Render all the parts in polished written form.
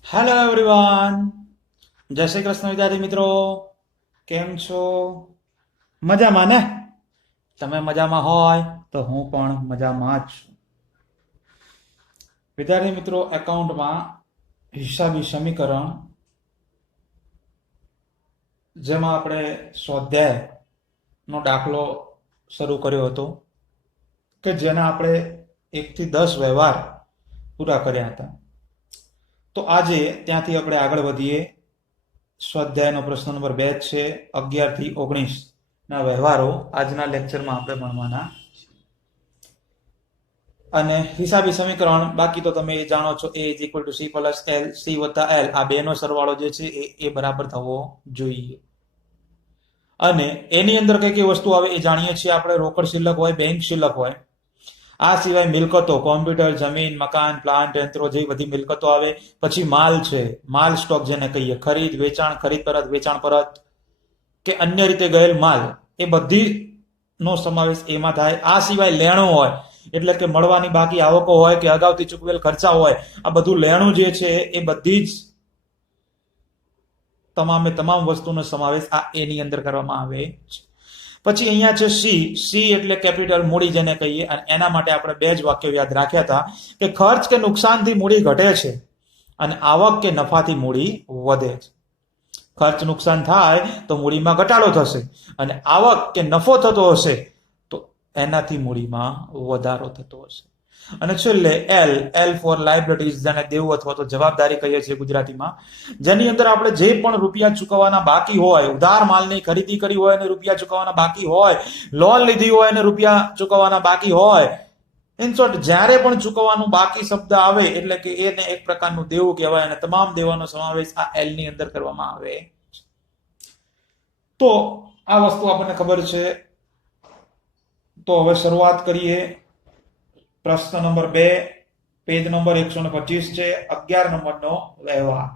Hello everyone, જય શ્રી કૃષ્ણ વિદ્યાર્થી મિત્રો. કેમ છો? મજામાં ને? તમે મજામાં હોય તો હું પણ મજામાં જ છું. વિદ્યાર્થી મિત્રો, એકાઉન્ટમાં હિસાબી સમીકરણ જેમાં આપણે સ્વાધ્યાયનો દાખલો શરૂ કર્યો હતો કે જેના આપણે 1 થી 10 વ્યવહાર પૂરા કર્યા હતા. તો આજે ત્યાંથી આપણે આગળ વધીએ. સ્વાધ્યાયનો પ્રશ્ન નંબર 2 છે. 11 થી 19 ના વ્યવહારો આજના લેક્ચરમાં આપણે ભણવાના. અને હિસાબી સમીકરણ બાકી તો તમે જાણો છો, a is equal to c plus l, c વત્તા l, આ બેનો સરવાળો જે છે એ બરાબર થવો જોઈએ. અને એની અંદર કઈ કઈ વસ્તુ આવે એ જાણીએ છીએ આપણે. રોકડ શિલ્લક હોય, બેંક શિલ્લક હોય. આ સિવાય મિલકતો, કોમ્પ્યુટર, જમીન, મકાન, પ્લાન્ટ, યંત્રો જેવી બધી મિલકતો આવે. પછી માલ છે, માલ સ્ટોક જેને કહીએ, ખરીદ વેચાણ, ખરીદ પરત, વેચાણ પરત કે અન્ય રીતે ગયેલ માલ, એ બધી નો સમાવેશ એમાં થાય. આ સિવાય લેણો હોય, એટલે કે મળવાની બાકી આવકો હોય કે અગાઉથી ચૂકવેલ ખર્ચા હોય, આ બધું લેણું જે છે એ બધી જ તમામે તમામ વસ્તુનો સમાવેશ આ એની અંદર કરવામાં આવે છે. પછી અહીંયા છે સી એટલે કેપિટલ, મૂડી જેને કહીએ. અને એના માટે આપણે 2 જ વાક્યો યાદ રાખ્યા હતા કે ખર્ચ કે નુકસાનથી મૂડી ઘટે છે અને આવક કે નફાથી મૂડી વધે છે. ખર્ચ નુકસાન થાય તો મૂડીમાં ઘટાડો થશે, અને આવક કે નફો થતો હશે તો એનાથી મૂડીમાં વધારો થતો હશે. અને છેલ્લે એલ ફોર લાયબિલિટીઝ, જેને દેવું અથવા તો જવાબદારી કહીએ છીએ ગુજરાતીમાં, જેની અંદર આપણે જે પણ રૂપિયા ચૂકવવાના બાકી હોય, ઉધાર માલની ખરીદી કરી હોય અને રૂપિયા ચૂકવવાના બાકી હોય, લોન લીધી હોય અને રૂપિયા ચૂકવવાના બાકી હોય, ઇન શોર્ટ જ્યારે પણ ચૂકવવાનું બાકી શબ્દ આવે એટલે કે એને એક પ્રકારનું દેવું કહેવાય. અને તમામ દેવાનો સમાવેશ આ એલ ની અંદર કરવામાં આવે. તો આ વસ્તુ આપણને ખબર છે. તો હવે શરૂઆત કરીએ. પ્રશ્ન નંબર 2, પેજ નંબર 125 છે. 11 નંબરનો વ્યવહાર.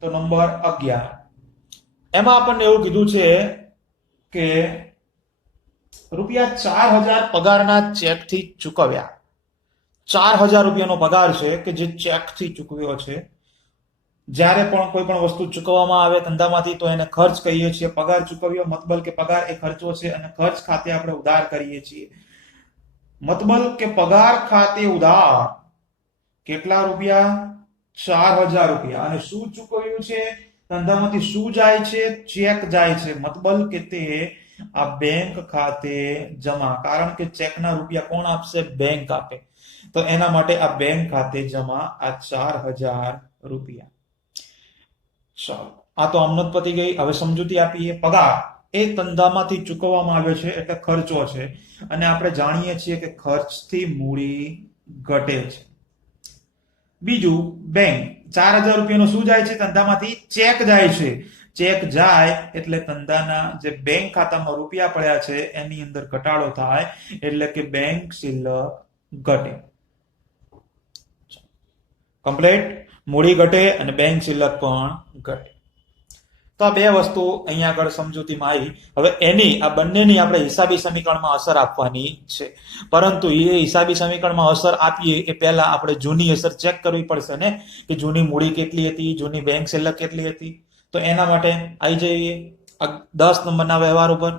તો નંબર 11, એમાં આપણને એવું કીધું છે કે રૂપિયા 4000 પગારના ચેકથી ચૂકવ્યા. 4000 રૂપિયાનો પગાર છે કે જે ચેકથી ચૂકવ્યો છે. જ્યારે પણ કોઈ પણ વસ્તુ ચૂકવવામાં આવે ધંધામાંથી તો એને ખર્ચ કહીએ છીએ. પગાર ચૂકવ્યો, મતલબ કે પગાર એ ખર્ચો છે અને ખર્ચ ખાતે આપણે ઉધાર કરીએ છીએ. મતલબ કે પગાર ખાતે ઉધાર કેટલા રૂપિયા? 4000 રૂપિયા. અને શું ચૂકવ્યું છે? ધંધામાંથી શું જાય છે? ચેક જાય છે. મતલબ કે તે આ બેંક ખાતે જમા, કારણ કે ચેકના રૂપિયા કોણ આપશે? બેંક આપે. તો એના માટે આ બેંક ખાતે જમા આ 4000 રૂપિયા. ચાલો, આ તો આમનો જ પતી ગઈ. હવે સમજૂતી આપીએ. પગાર એ ધંધામાંથી ચૂકવવામાં આવ્યો છે એટલે ખર્ચો છે, અને આપણે જાણીએ છીએ કે ખર્ચથી મૂડી ઘટે છે. બીજું બેંક, 4000 રૂપિયાનો શું જાય છે? ધંધામાંથી ચેક જાય છે. ચેક જાય એટલે ધંધાના જે બેંક ખાતામાં રૂપિયા પડ્યા છે એની અંદર ઘટાડો થાય, એટલે કે બેંક શિલ્લક ઘટે. કમ્પ્લીટ. મૂડી ઘટે અને બેંક શિલ્લક પણ ઘટે. તો આ 2 વસ્તુ અહીંયા આગળ સમજૂતીમાં આવી. હવે એની આ બંનેની આપણે હિસાબી સમીકરણમાં અસર આપવાની છે. પરંતુ એ હિસાબી સમીકરણમાં અસર આપીએ એ પહેલા આપણે જૂની અસર ચેક કરવી પડશે ને, કે જૂની મૂડી કેટલી હતી, જૂની બેંક શિલ્લક કેટલી હતી. તો એના માટે આવી જઈએ 10 નંબરના વ્યવહાર ઉપર.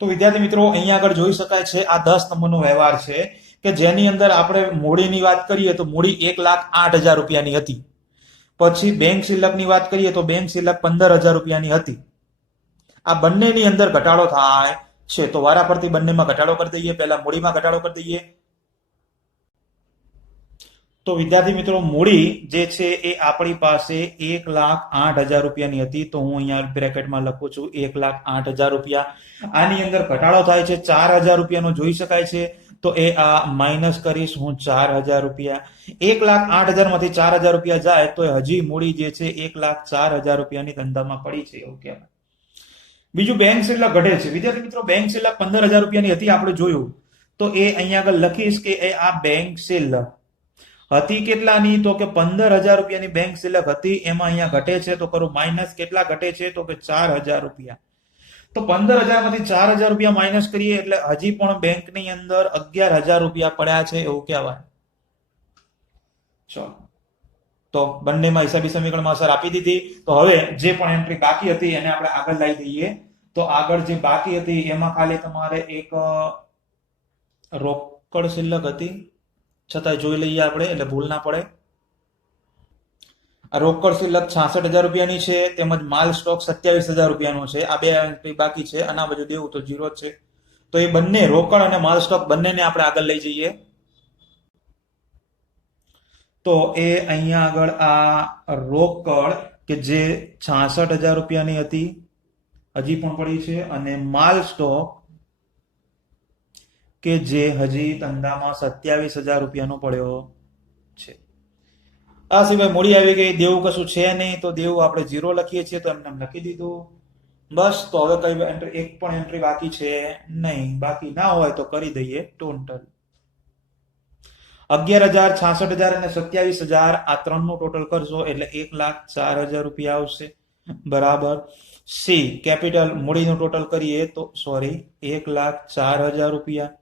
તો વિદ્યાર્થી મિત્રો, અહીંયા આગળ જોઈ શકાય છે આ 10 નંબરનો વ્યવહાર છે કે જેની અંદર આપણે મૂડીની વાત કરીએ તો મૂડી 1,08,000 રૂપિયાની હતી. પછી બેંક શિલ્લકની વાત કરીએ તો બેંક શિલ્લક 15,000 રૂપિયાની હતી. આ બંનેની અંદર ઘટાડો થાય છે. તો વારાફરતી બંનેમાં ઘટાડો કરી દઈએ. પહેલા મૂડીમાં ઘટાડો કરી દઈએ. તો વિદ્યાર્થી મિત્રો, મૂડી જે છે એ આપણી પાસે 1,08,000 રૂપિયાની હતી. તો હું અહીંયા બ્રેકેટમાં લખું છું 1,08,000 રૂપિયા. આની અંદર ઘટાડો થાય છે 4,000 રૂપિયાનો જોઈ શકાય છે. તો એ આ માઇનસ કરીશ હું 4,000 રૂપિયા. 1,08,000 માંથી 4,000 રૂપિયા જાય તો હજી મૂડી જે છે 1,04,000 રૂપિયાની ધંધામાં પડી છે એવું કહેવાય. બીજું બેંક શિલ્લક ઘટે છે. વિદ્યાર્થી મિત્રો, બેંક શિલ્લક 15,000 રૂપિયાની હતી આપણે જોયું. તો એ અહીંયા આગળ લખીશ કે એ આ બેંક શિલ્લક હતી કેટલાની? તો કે 15,000 રૂપિયાની બેંક શિલ્લક હતી. એમાં અહીંયા ઘટે છે તો કરું માઇનસ. કેટલા ઘટે છે? તો કે 4,000 રૂપિયા. તો 15,000 માંથી 4,000 રૂપિયા માઇનસ કરીએ એટલે હજી પણ બેંકની અંદર 11,000 રૂપિયા પડ્યા છે એવું કહેવાય. ચલો, તો બંનેમાં હિસાબી સમીકરણમાં અસર આપી દીધી. તો હવે જે પણ એન્ટ્રી બાકી હતી એને આપણે આગળ લાવી દઈએ. તો આગળ જે બાકી હતી એમાં ખાલી તમારે એક રોકડ શિલ્લક હતી, છતાંય જોઈ લઈએ આપણે એટલે ભૂલ ના પડે. આ રોકડ શિલ્લક 66,000 રૂપિયાની છે, તેમજ માલ સ્ટોક 27,000 રૂપિયાનો છે. આ બે એન્ટ્રી બાકી છે અને આ બધું દેવું તો 0 છે. તો એ બંને રોકડ અને માલ સ્ટોક બંનેને આપણે આગળ લઈ જઈએ. તો એ અહીંયા આગળ આ રોકડ કે જે 66,000 રૂપિયાની હતી હજી પણ પડી છે, અને માલ સ્ટોક કે જે હજી ધંધામાં 27,000 રૂપિયાનો પડ્યો છે. આ સિવાય મૂડી આવી ગઈ, દેવું કશું છે નહીં, તો દેવું આપણે 0 લખીએ છીએ, તો એમને લખી દીધું. બસ, તો હવે કઈ એન્ટ્રી, એક પણ એન્ટ્રી બાકી છે નહીં. બાકી ના હોય તો કરી દઈએ ટોટલ. 11,000, 66,000 અને 27,000 આ ત્રણનું ટોટલ કરશો એટલે 1,04,000 રૂપિયા આવશે. બરાબર. સી કેપિટલ મૂડીનું ટોટલ કરીએ તો 1,04,000 રૂપિયા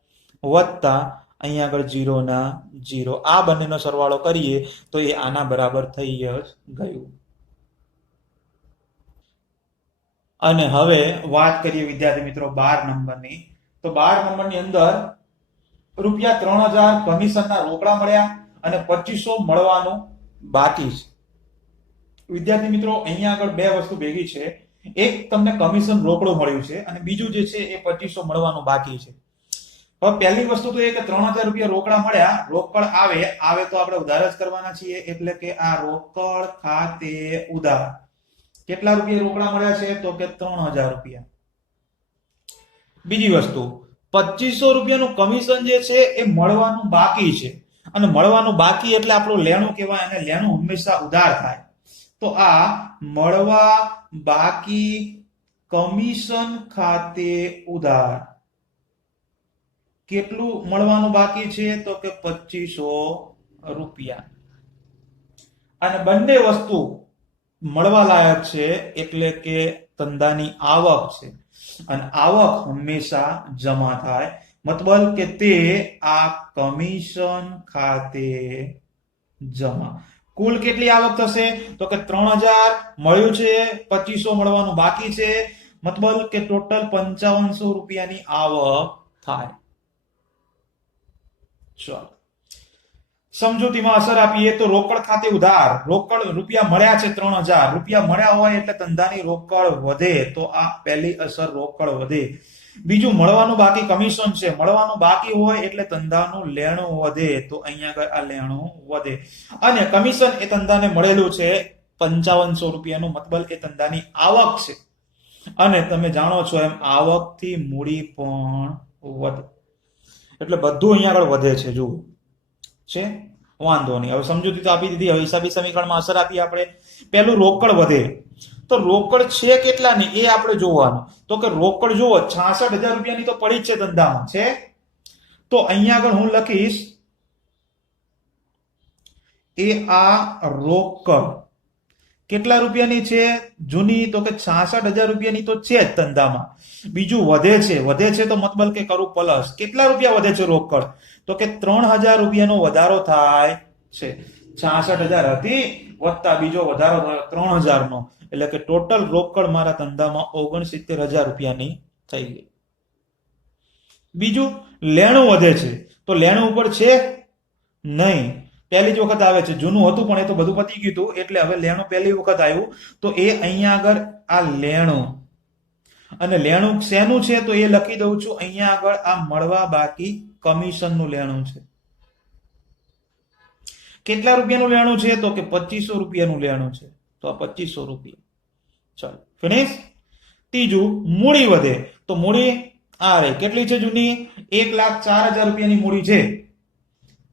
વત્તા અહીંયા આગળ 0 ના 0. આ બંનેનો સરવાળો કરીએ તો એ આના બરાબર થઈ ગયું. અને હવે વાત કરીએ વિદ્યાર્થી મિત્રો 12 નંબરની. તો 12 નંબરની અંદર રૂપિયા 3,000 કમિશનના રોકડા મળ્યા અને 2500 મળવાનું બાકી છે. વિદ્યાર્થી મિત્રો અહીંયા આગળ બે વસ્તુ ભેગી છે. એક તમને કમિશન રોકડો મળ્યું છે અને બીજું જે છે એ 2500 મળવાનું બાકી છે. હવે પહેલી વસ્તુ તો એ કે 3,000 રૂપિયા રોકડા મળ્યા, રોકડ આવે તો આપણે ઉધાર જ કરવાના છીએ, એટલે કે આ રોકડ ખાતે ઉધાર. કેટલા રૂપિયા રોકડા મળ્યા છે? તો કે 3,000 રૂપિયા. બીજી વસ્તુ 2500 રૂપિયાનું કમિશન જે છે એ મળવાનું બાકી છે, અને મળવાનું બાકી એટલે આપણું લેણું કહેવાય, અને લેણું હંમેશા ઉધાર થાય. તો આ મળવા બાકી કમિશન ખાતે ઉધાર કેટલું મળવાનું બાકી છે? તો કે 2500 રૂપિયા. અને બંને વસ્તુ મળવા લાયક છે, એટલે કે ધંધાની આવક છે, અને આવક હંમેશા જમા થાય. મતલબ કે તે આ કમિશન ખાતે જમા. કુલ કેટલી આવક થશે? તો કે 3,000 મળ્યું છે, 2500 મળવાનું બાકી છે, મતલબ કે ટોટલ 5500 રૂપિયાની આવક થાય. ચાલો સમજૂતીમાં અસર આપીએ તો રોકડ ખાતે ઉધાર, રોકડ રૂપિયા મળ્યા છે 3,000 રૂપિયા મળ્યા હોય એટલે ધંધાની રોકડ વધે, તો આ પહેલી અસર રોકડ વધે. બીજું મળવાનું બાકી કમિશન છે, મળવાનું બાકી હોય એટલે ધંધાનું લેણું વધે, તો અહીંયા આગળ આ લેણું વધે. અને કમિશન એ ધંધાને મળેલું છે 5500 રૂપિયાનું, મતલબ એ ધંધાની આવક છે, અને તમે જાણો છો એમ આવકથી મૂડી પણ વધે, એટલે બધું અહીંયા આગળ વધે છે. જુઓ છે, વાંધો નહીં. હવે સમજૂતી તો આપી દીધી. હવે હિસાબી સમીકરણમાં અસર આપી આપણે. પહેલું રોકડ વધે, તો રોકડ છે કેટલાની એ આપણે જોવાનું. તો કે રોકડ જુઓ 66,000 રૂપિયાની તો પડી જ છે ધંધામાં છે, તો અહીંયા આગળ હું લખીશ એ આ રોકડ કેટલા રૂપિયાની છે જૂની? તો કે 66,000 રૂપિયાની તો છે જ ધંધામાં. બીજું વધે છે તો મતલબ કે કરું પ્લસ. કેટલા રૂપિયા વધે છે રોકડ? તો કે 3,000 રૂપિયાનો વધારો થાય છે. 66,000 હતી વત્તા બીજો વધારો થયો 3,000 નો, એટલે કે ટોટલ રોકડ મારા ધંધામાં 69,000 રૂપિયાની થઈ ગઈ. બીજું લેણું વધે છે, તો લેણું ઉપર છે નહીં, પહેલી જ વખત આવે છે. જૂનું હતું પણ એ તો બધું પતી ગયું હતું, એટલે હવે લેણું પહેલી વખત આવ્યું, તો એ અહીંયા આગળ આ લેણું. અને લેણું શેનું છે? તો એ લખી દઉં છું અહીંયા આગળ, આ મળવા બાકી કમિશનનું લેણું છે. કેટલા રૂપિયાનું લેણું છે? તો કે 2500 રૂપિયાનું લેણું છે, તો આ 2500 રૂપિયા. ચાલો ફિનિશ. ત્રીજું મૂડી વધે, તો મૂડી આ રે કેટલી છે જૂની? 1,04,000 રૂપિયાની મૂડી છે.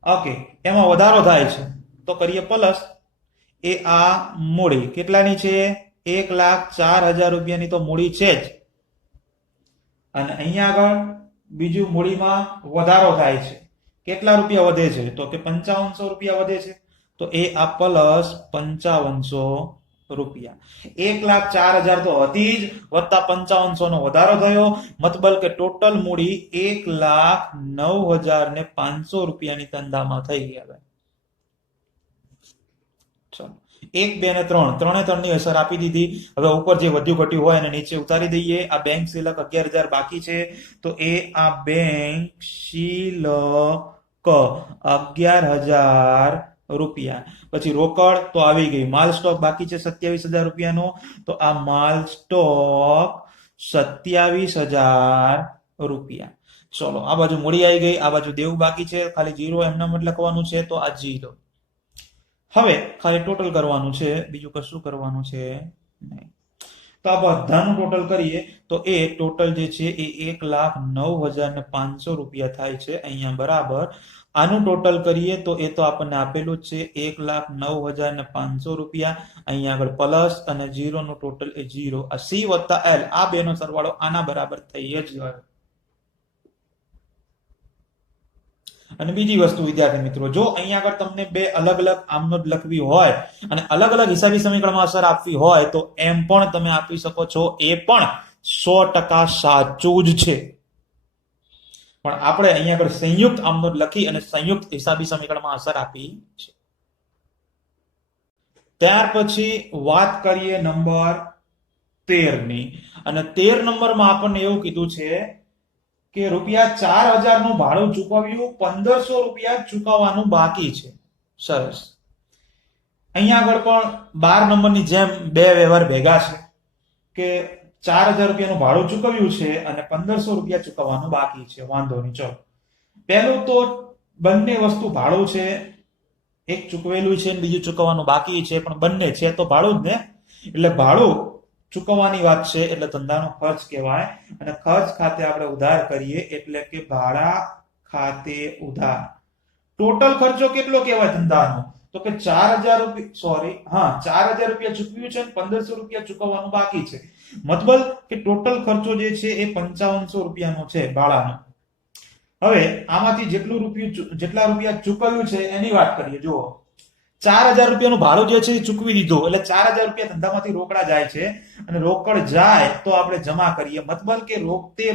ઓકે, એમાં વધારો થાય છે તો કરીએ પ્લસ. એ આ મૂડી કેટલાની છે? 1,04,000 રૂપિયાની તો મૂડી છે જ, અને અહીંયા આગળ બીજું મૂડીમાં વધારો થાય છે. કેટલા રૂપિયા વધે છે? તો કે 5500 રૂપિયા વધે છે, તો એ આ પ્લસ 5500 રૂપિયા. 1,04,000 તો હતી જ, વત્તા 5500 નો વધારો થયો, મતલબ કે ટોટલ મૂડી 1,09,500 રૂપિયાની ધંધામાં થઈ ગયા. ચાલો 1, 2 અને 3 ત્રણે ત્રણની અસર આપી દીધી. હવે ઉપર જે વધ્યું ઘટ્યું હોય એને નીચે ઉતારી દઈએ. આ બેંક શિલ્લક 11,000 બાકી છે, તો એ આ બેંક શિલ્લક 11,000 રૂપિયા. પછી રોકડ તો આવી ગઈ. માલ સ્ટોક બાકી છે 27,000 રૂપિયાનો, તો આ માલ સ્ટોક 27,000 રૂપિયા. ચલો આ બાજુ મૂડી આવી ગઈ, આ બાજુ દેવું બાકી છે, ખાલી 0 એમનામ જ લખવાનું છે, તો આ 0. હવે ખાલી ટોટલ કરવાનું છે, બીજું કશું કરવાનું છે નહીં. તો આ બધાનું ટોટલ કરીએ તો એ ટોટલ જે છે એ 1,09,500 રૂપિયા થાય છે અહીંયા બરાબર. આનું ટોટલ કરીએ તો એ તો આપણને આપેલું જ છે 1,09,500 રૂપિયા. અહીંયા આગળ પ્લસ અને 0 નું ટોટલ એ 0. આ સી વત્તા એલ આ બેનો સરવાળો આના બરાબર થઈ જ ગયો. અને બીજી વસ્તુ વિદ્યાર્થી મિત્રો, જો અહીંયા આગળ તમને બે અલગ અલગ આમનોંધ લખવી હોય અને અલગ અલગ હિસાબી સમીકરણમાં અસર આપવી હોય તો એમ પણ તમે આપી શકો છો, એ પણ 100% સાચું જ છે. પણ આપણે અહીંયા આગળ સંયુક્ત આમનોંધ લખી અને સંયુક્ત હિસાબી સમીકરણમાં અસર આપી છે. ત્યાર પછી વાત કરીએ નંબર 13 ની. અને 13 નંબરમાં આપણને એવું કીધું છે કે ₹4,000 નું ભાડું ચૂકવ્યું, 1,500 રૂપિયા ચૂકવવાનું બાકી છે. સરસ. અહીંયા આગળ પણ 12 નંબરની જેમ બે વ્યવહાર ભેગા છે કે 4,000 રૂપિયાનું ભાડું ચૂકવ્યું છે અને 1,500 રૂપિયા ચૂકવવાનું બાકી છે. વાંધો નહીં. ચલો પહેલું તો બંને વસ્તુ ભાડું છે, એક ચૂકવેલું છે બીજું ચૂકવવાનું બાકી છે, પણ બંને છે તો ભાડું જ ને, એટલે ભાડું ચૂકવવાની વાત છે એટલે ધંધાનો ખર્ચ કહેવાય. અને ખર્ચ ખાતે આપણે ઉધાર કરીએ એટલે કે ભાડા ખાતે ઉધાર. ટોટલ ખર્ચો કેટલો કહેવાય ધંધાનો? તો કે 4,000 રૂપિયા 4,000 રૂપિયા ચૂકવ્યું છે અને 1,500 રૂપિયા ચૂકવવાનું બાકી છે. મતલબ કે ટોટલ ખર્ચો જે છે એ 5,500 રૂપિયાનો છે ભાડાનો. હવે આમાંથી જેટલા રૂપિયા ચૂકવ્યું છે એની વાત કરીએ. જુઓ 4,000 રૂપિયાનું ભાડું જે છે એ ચૂકવી દીધું એટલે 4,000 રૂપિયા ધંધામાંથી રોકડા જાય છે અને રોકડ જાય તો આપણે જમા કરીએ. મતલબ કે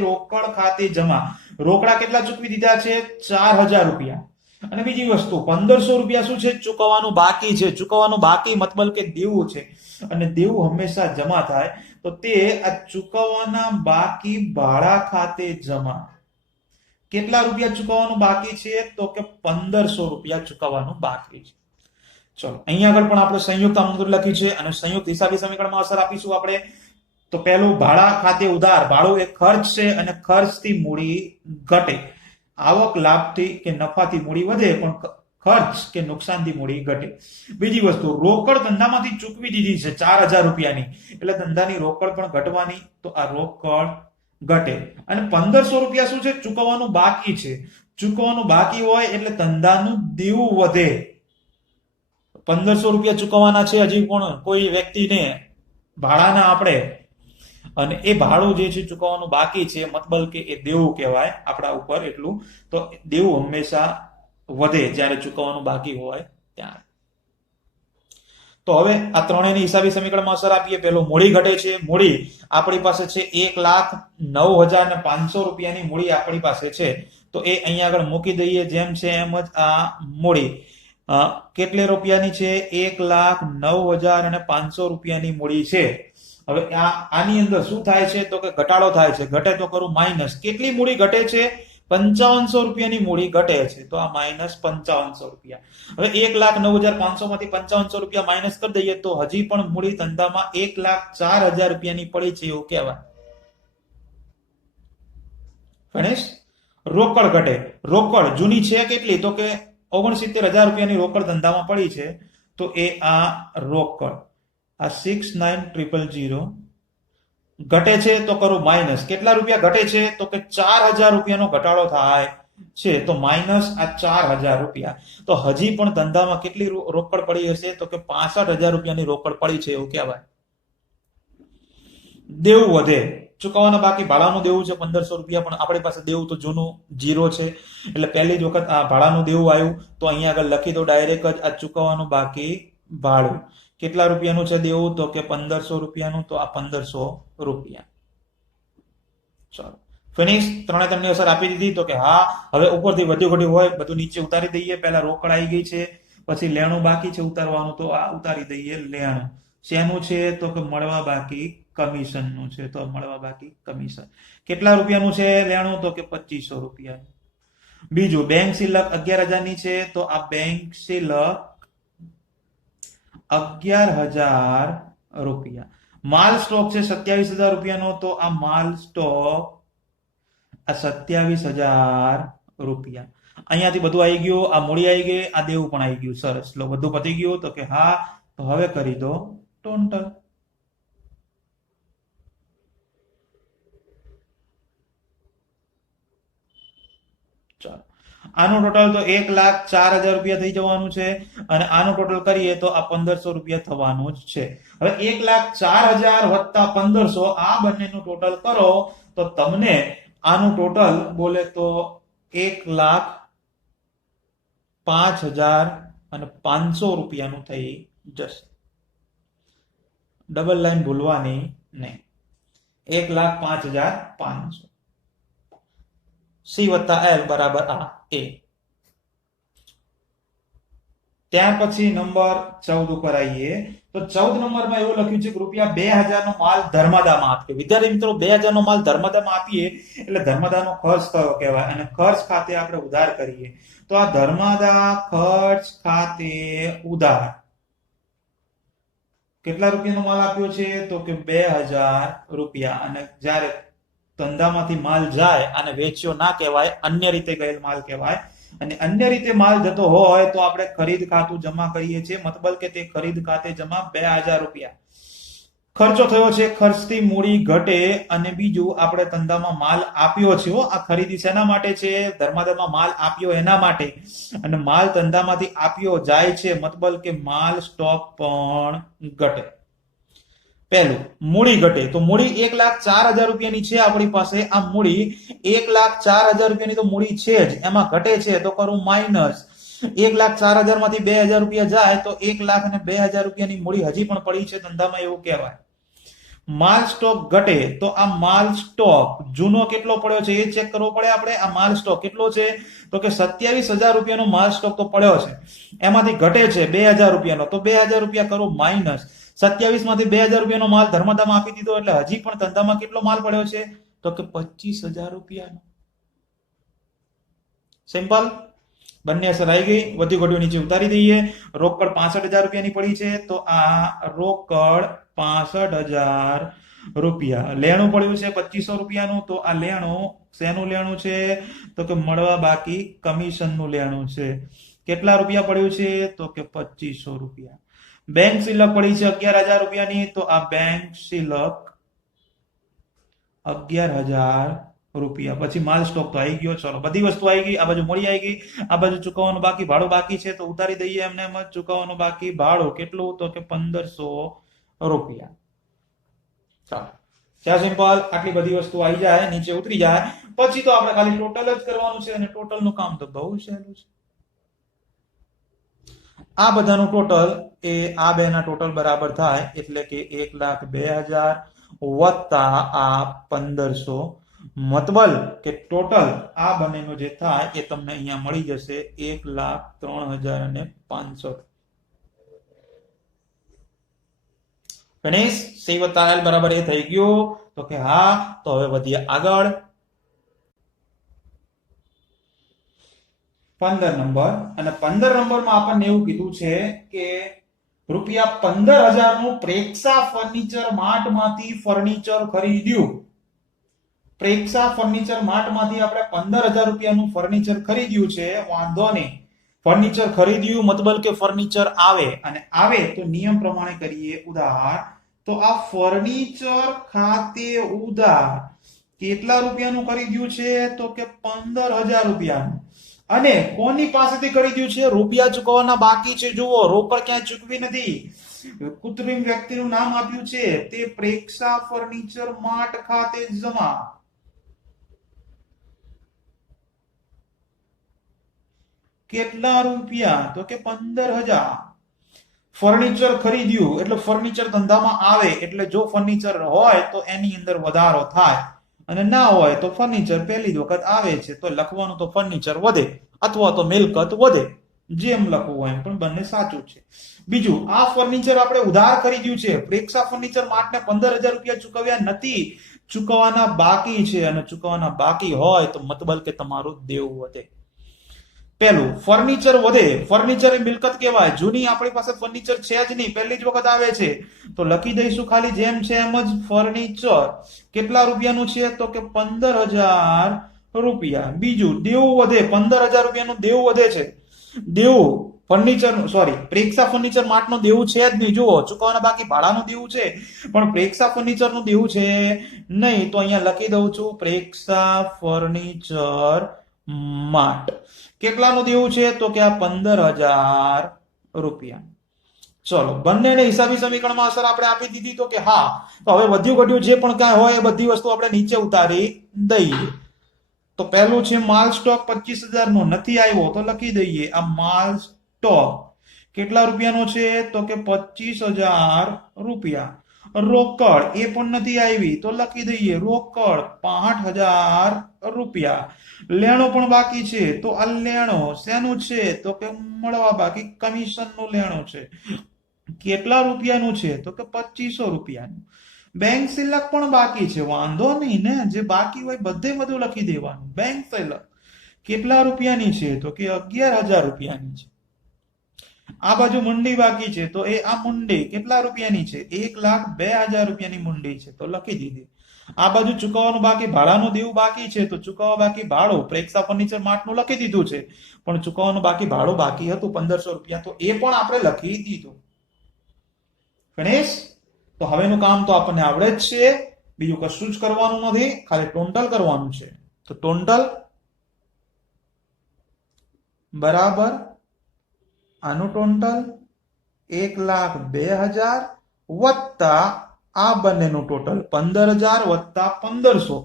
રોકડ ખાતે જમા. રોકડા કેટલા ચૂકવી દીધા છે? 4,000 રૂપિયા. અને બીજી વસ્તુ 1,500 રૂપિયા શું છે? ચૂકવવાનું બાકી છે. ચૂકવવાનું બાકી મતલબ કે દેવું છે અને દેવું હંમેશા જમા થાય, તો તે આ ચૂકવવાના બાકી ભાડા ખાતે જમા. કેટલા રૂપિયા ચૂકવવાનું બાકી છે? તો કે 1,500 રૂપિયા ચૂકવવાનું બાકી છે. ચલો અહીંયા આગળ પણ આપણે સંયુક્ત આમનોંધ લખી છે અને સંયુક્ત હિસાબી સમીકરણમાં અસર આપીશું આપણે. તો પહેલું ભાડા ખાતે ઉધાર. ભાડું એ ખર્ચ છે અને ખર્ચથી મૂડી ઘટે. આવક લાભથી કે નફાથી મૂડી વધે પણ ખર્ચ કે નુકસાનથી મૂડી ઘટે. બીજી વસ્તુ રોકડ ધંધામાંથી ચૂકવી દીધી છે 4,000 રૂપિયાની, એટલે ધંધાની રોકડ પણ ઘટવાની, તો આ રોકડ ઘટે. અને 1,500 રૂપિયા શું છે? ચૂકવવાનું બાકી છે. ચૂકવવાનું બાકી હોય એટલે ધંધાનું દેવું વધે. 1,500 રૂપિયા ચૂકવવાના છે હજી પણ કોઈ વ્યક્તિને ભાડાના આપણે, અને એ ભાડું જે છે ચૂકવવાનું બાકી છે, મતલબ કે એ દેવું કહેવાય આપણા ઉપર એટલું. તો દેવું હંમેશા વધે જ્યારે ચૂકવવાનું બાકી હોય ત્યારે. તો હવે આ ત્રણેયની હિસાબી સમીકરણમાં અસર આપીએ. પેલું મૂડી ઘટે છે. મૂડી આપણી પાસે છે 1,09,500 રૂપિયાની મૂડી આપણી પાસે છે, તો એ અહીંયા આગળ મૂકી દઈએ. જેમ છે એમ જ આ મૂડી કેટલે રૂપિયાની છે? 1,09,500 રૂપિયાની મૂડી છે. હવે આની અંદર શું થાય છે? તો કે ઘટાડો થાય છે. ઘટે તો કરું માઇનસ. કેટલી મૂડી ઘટે છે? 5,500 રૂપિયાની મૂડી ઘટે છે, તો આ માઇનસ 5,500 રૂપિયા. હવે 1,09,500 માંથી 5,500 રૂપિયા માઇનસ કરી દઈએ તો હજી પણ મૂડી ધંધામાં 1,04,000 રૂપિયાની પડી છે એવું કહેવાય. ફિનિશ. રોકડ ઘટે. રોકડ જૂની છે કેટલી? તો કે 69,000 રૂપિયાની રોકડ ધંધામાં પડી છે, તો એ આ રોકડ આ 69,000 ઘટે છે તો કરું માઇનસ. કેટલા રૂપિયા ઘટે છે? તો કે 4,000 રૂપિયાનો ઘટાડો થાય છે, તો માઇનસ આ 4,000 રૂપિયા. તો હજી પણ ધંધામાં કેટલી રોકડ પડી હશે? તો કે 65,000 રૂપિયાની રોકડ પડી છે એવું કહેવાય. દેવું વધે. ચૂકવવાના બાકી ભાડાનું દેવું છે 1,500 રૂપિયા, પણ આપણી પાસે દેવું તો જૂનું 0 છે, એટલે પહેલી જ વખત આ ભાડાનું દેવું આવ્યું, તો અહીંયા આગળ લખી દો ડાયરેક્ટ જ આ ચૂકવવાનું બાકી ભાડું. કેટલા રૂપિયાનું છે દેવું? તો કે 1,500 રૂપિયાનું, તો આ 1,500 રૂપિયા. ચાલો ફિનિશ. ત્રણે તમને અસર આપી દીધી. તો કે હા, હવે ઉપરથી વધુ ઘટ્યું હોય બધું નીચે ઉતારી દઈએ. પહેલા રોકડ આવી ગઈ છે, પછી લેણું બાકી છે ઉતારવાનું, તો આ ઉતારી દઈએ લેણું. શેનું છે? તો કે મળવા બાકી કમિશનનું છે, તો મળવા બાકી કમિશન. કેટલા રૂપિયાનું છે લેણું? તો કે 2500 રૂપિયા. બીજું, બેંક શિલ્લક 11,000 ની છે, તો આ બેંક શિલ્લક 11,000 રૂપિયા. માલ સ્ટોક છે 27,000 રૂપિયાનો, તો આ માલ સ્ટોક આ 27,000 રૂપિયા. અહીંયાથી બધું આવી ગયું, આ મૂડી આવી ગઈ, આ દેવું પણ આવી ગયું. સરસ, લો બધું પતી ગયું. તો કે હા, તો હવે કરી દો ટોટલ. ચાલો, આનું ટોટલ તો 1,04,000 રૂપિયા થઈ જવાનું છે, અને આનું ટોટલ કરીએ તો આ 1,500 રૂપિયા થવાનું જ છે. હવે 1,04,000 વત્તા 1,500 આ બંનેનું ટોટલ કરો તો તમને આનું ટોટલ બોલે તો 1,05,500 રૂપિયાનું થઈ જશે. ડબલ લાઈન ભૂલવાની નહીં. 1,05,500. સી વત્તા એલ બરાબર આ એ. ત્યાર પછી નંબર 14 ઉપર આવીએ તો 14 નંબરમાં એવું લખ્યું છે કે રૂપિયા 2,000 નો માલ ધર્માદામાં આપીએ. વિદ્યાર્થી મિત્રો, 2,000 નો માલ ધર્માદામાં આપીએ એટલે ધર્માદાનો ખર્ચ કયો કહેવાય, અને ખર્ચ ખાતે આપણે ઉધાર કરીએ. તો આ ધર્માદા ખર્ચ ખાતે ઉધાર કેટલા રૂપિયાનો માલ આપ્યો છે? તો કે 2,000 રૂપિયા. અને જ્યારે ધંધામાંથી માલ જાય અને વેચ્યો ના કહેવાય, અન્ય રીતે ગયેલ માલ કહેવાય. અને અન્ય રીતે માલ જતો હોય તો આપણે ખરીદ ખાતું જમા કરીએ છીએ, મતલબ કે તે ખરીદ ખાતે જમા 2,000 રૂપિયા. ખર્ચો થયો છે, ખર્ચથી મૂડી ઘટે. અને બીજું, આપણે ધંધામાં માલ આપ્યો છે. આ ખરીદી શેના માટે છે? ધર્માદામાં માલ આપ્યો એના માટે. અને માલ ધંધામાંથી આપ્યો જાય છે, મતલબ કે માલ સ્ટોક પણ ઘટે. પહેલું, મૂડી ઘટે. તો મૂડી 1,04,000 રૂપિયાની છે આપણી પાસે. આ મૂડી 1,04,000 રૂપિયાની તો મૂડી છે જ, એમાં ઘટે છે તો કરું માઇનસ. 1,04,000 માંથી 2,000 રૂપિયા જાય તો 1,02,000 રૂપિયાની મૂડી હજી પણ પડી છે ધંધામાં, એવું કહેવાય. માલ સ્ટોક ઘટે તો આ માલ સ્ટોક જૂનો કેટલો પડ્યો છે એ ચેક કરવો પડે આપણે. આ માલ સ્ટોક કેટલો છે? તો કે 27,000 રૂપિયાનો માલ સ્ટોક તો પડ્યો છે, એમાંથી ઘટે છે 2,000 રૂપિયાનો, તો 2,000 રૂપિયા કરો માઇનસ. 27 માંથી 2,000 રૂપિયાનો માલ ધર્માદામાં આપી દીધો એટલે હજી પણ ધંધામાં કેટલો માલ પડ્યો છે? તો કે 25,000 રૂપિયાનો. સિમ્પલ. બંને અસર આવી ગઈ. વધુ ઘટ્યું નીચે ઉતારી દઈએ. રોકડ 65,000 રૂપિયાની પડી છે, તો આ રોકડ 65,000 રૂપિયા. લેણું પડ્યું છે 2,500 રૂપિયાનું, તો આ લેણું શેનું લેણું છે? તો કે મળવા બાકી કમિશનનું લેણું છે. કેટલા રૂપિયા પડ્યું છે? તો કે 2,500 રૂપિયા. બેંક શિલ્લક પડી છે 11,000 રૂપિયાની, તો આ બેંક શિલ્લક 11,000 રૂપિયા. પછી માલ સ્ટોક તો આવી ગયો. ચલો, બધી વસ્તુ આવી ગઈ. આ બાજુ મૂડી આવી ગઈ, આ બાજુ ચૂકવવાનું બાકી ભાડું બાકી છે, તો ઉતારી દઈએ એમને એમ જ. ચૂકવવાનું બાકી ભાડું કેટલું? તો કે 1,500 રૂપિયા. ચાલો, ત્યાં સિમ્પલ. આટલી બધી વસ્તુ આવી જાય, નીચે ઉતરી જાય પછી તો આપણે ખાલી ટોટલ જ કરવાનું છે, અને ટોટલનું કામ તો બહુ સહેલું છે. આ બધાનું ટોટલ એ આ બેના ટોટલ બરાબર થાય, એટલે કે 1,02,000 વત્તા આ 1,500, મતલબ કે ટોટલ આ બંનેનો જે થાય એ તમને અહીંયા મળી જશે 1,03,500. ગણેશ, સી વત્તા એલ બરાબર એ થઈ ગયું. તો કે હા, તો હવે વધીએ આગળ. 15 નંબર. અને 15 નંબરમાં આપણને એવું કીધું છે કે રૂપિયા 15,000 નું પ્રેક્ષા ફર્નિચર માર્ટમાંથી ફર્નિચર ખરીદ્યું. પ્રેક્ષા ફર્નિચર માર્ટમાંથી આપણે 15,000 રૂપિયાનું ફર્નિચર ખરીદ્યું છે, વાંધો નહીં. ફર્નિચર ખરીદ્યું મતલબ કે ફર્નિચર આવે, અને આવે તો નિયમ પ્રમાણે કરીએ ઉધાર. તો આ ફર્નિચર ખાતે ઉધાર કેટલા રૂપિયાનું ખરીદ્યું છે? તો કે 15,000 રૂપિયાનું. અને કોની પાસેથી ખરીદ્યું છે? રૂપિયા ચૂકવવાના બાકી છે. જુઓ, રોકડ ક્યાંય ચૂકવી નથી. કૃત્રિમ વ્યક્તિનું નામ આપ્યું છે, તે પ્રેક્ષા ફર્નિચર માર્ટ ખાતે જમા. કેટલા રૂપિયા? તો કે 15,000. ફર્નિચર ખરીદ્યું એટલે ફર્નિચર ધંધામાં આવે એટલે જો ફર્નિચર હોય તો એની અંદર વધારો થાય, અને ના હોય તો ફર્નિચર પહેલી જ વખત આવે છે તો લખવાનું તો ફર્નિચર વધે અથવા તો મિલકત વધે. જેમ લખવું હોય એમ પણ બંને સાચું છે. બીજું, આ ફર્નિચર આપણે ઉધાર ખરીદ્યું છે. પ્રેક્ષા ફર્નિચર માર્ટને 15,000 રૂપિયા ચૂકવ્યા નથી, ચૂકવવાના બાકી છે, અને ચૂકવવાના બાકી હોય તો મતલબ કે તમારું દેવું વધે. પેલું, ફર્નિચર વધે. ફર્નિચર એ મિલકત કહેવાય. જૂની આપણી પાસે ફર્નિચર છે જ નહીં, પહેલી જ વખત આવે છે, તો લખી દઈશું ખાલી જેમ છે એમ જ ફર્નિચર. કેટલા રૂપિયાનું છે? તો કે 15,000 રૂપિયા. બીજું, દેવું વધે. 15,000 રૂપિયાનું દેવું વધે છે. દેવું ફર્નિચર સોરી પ્રેક્ષા ફર્નિચર માર્ટનું દેવું છે જ નહીં. જુઓ, ચૂકવવાના બાકી ભાડાનું દેવું છે, પણ પ્રેક્ષા ફર્નિચરનું દેવું છે નહીં. તો અહીંયા લખી દઉં છું પ્રેક્ષા ફર્નિચર માર્ટ. કેટલાનું દેવું છે? તો કે આ 15,000 રૂપિયા. ચલો, બંનેને હિસાબી સમીકરણમાં અસર આપણે આપી દીધી. તો કે હા, તો હવે વધ્યું ઘટ્યું જે પણ કાંઈ હોય એ બધી વસ્તુ આપણે નીચે ઉતારી દઈએ. તો પહેલું છે માલ સ્ટોક 25,000 નો નથી આવ્યો, તો લખી દઈએ આ માલ સ્ટોક કેટલા રૂપિયાનો છે? તો કે 25,000 રૂપિયા. રોકડ એ પણ નથી આવી, તો લખી દઈએ રોકડ 65,000 રૂપિયા. લેણો પણ બાકી છે, તો આ લેણો શેનું છે? તો કે મળવા બાકી કમિશનનું લેણું છે. કેટલા રૂપિયાનું છે? તો કે 2,500 રૂપિયાનું. બેંક સિલક પણ બાકી છે, વાંધો નહીં ને, જે બાકી હોય બધે બધું લખી દેવાનું. બેંક સિલક કેટલા રૂપિયાની છે? તો કે 11,000 રૂપિયાની છે. આ બાજુ મુંડી બાકી છે, તો એ આ મુંડી કેટલા રૂપિયાની છે? 1,02,000 રૂપિયાની મુંડી છે, તો લખી દીધી. આ બાજુ ચૂકવવાનું બાકી ભાડાનું દેવું બાકી છે, તો ચૂકવવા બાકી ભાડું પ્રેક્ષા ફર્નિચર માર્ટનું લખી દીધું છે, પણ ચૂકવવાનું બાકી ભાડું બાકી હતું 1,500 રૂપિયા, તો એ પણ આપણે લખી દીધું. ગણેશ, તો હવેનું કામ તો આપણને આવડે જ છે, બીજું કશું જ કરવાનું નથી, ખાલી ટોટલ કરવાનું છે. તો ટોટલ બરાબર આનું ટોટલ 1,02,000 વત્તા આ બંનેનું ટોટલ 15,000 વત્તા 1,500,